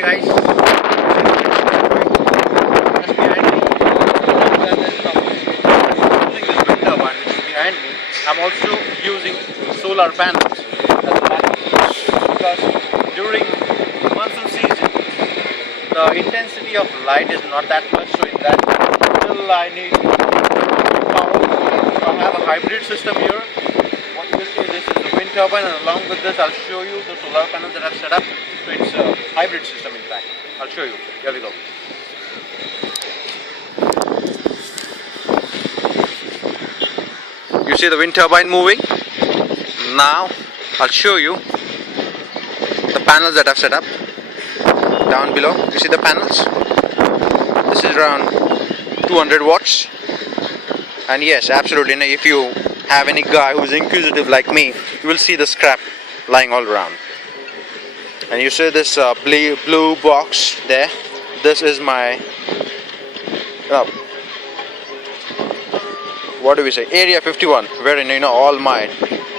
Hey guys, just behind me, using this wind turbine which is behind me, I'm also using solar panels as a backup because during monsoon season, the intensity of light is not that much, so in that still I need power. So I have a hybrid system here. What you will see, this is the wind turbine, and along with this I'll show you the solar panels that I've set up. So it's a hybrid system in fact. I'll show you. Here we go. You see the wind turbine moving? Now I'll show you the panels that I've set up down below. You see the panels? This is around 200 watts. And yes, absolutely, if you have any guy who's inquisitive like me, you will see the scrap lying all around. And you see this blue box there. This is my what do we say, area 51, wherein all my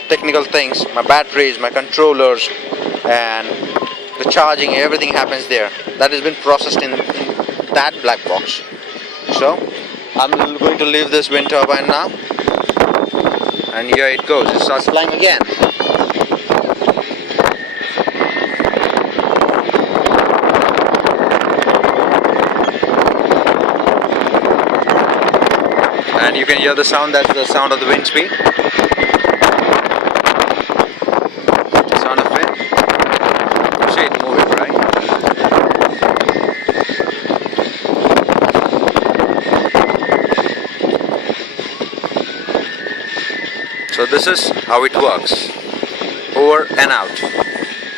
technical things, my batteries, my controllers, and the charging, everything happens there. That has been processed in that black box. So I'm going to leave this wind turbine now, and here it goes. It starts flying again. And you can hear the sound. That's the sound of the wind speed. The sound of wind. You see it moving, right? So this is how it works. Over and out.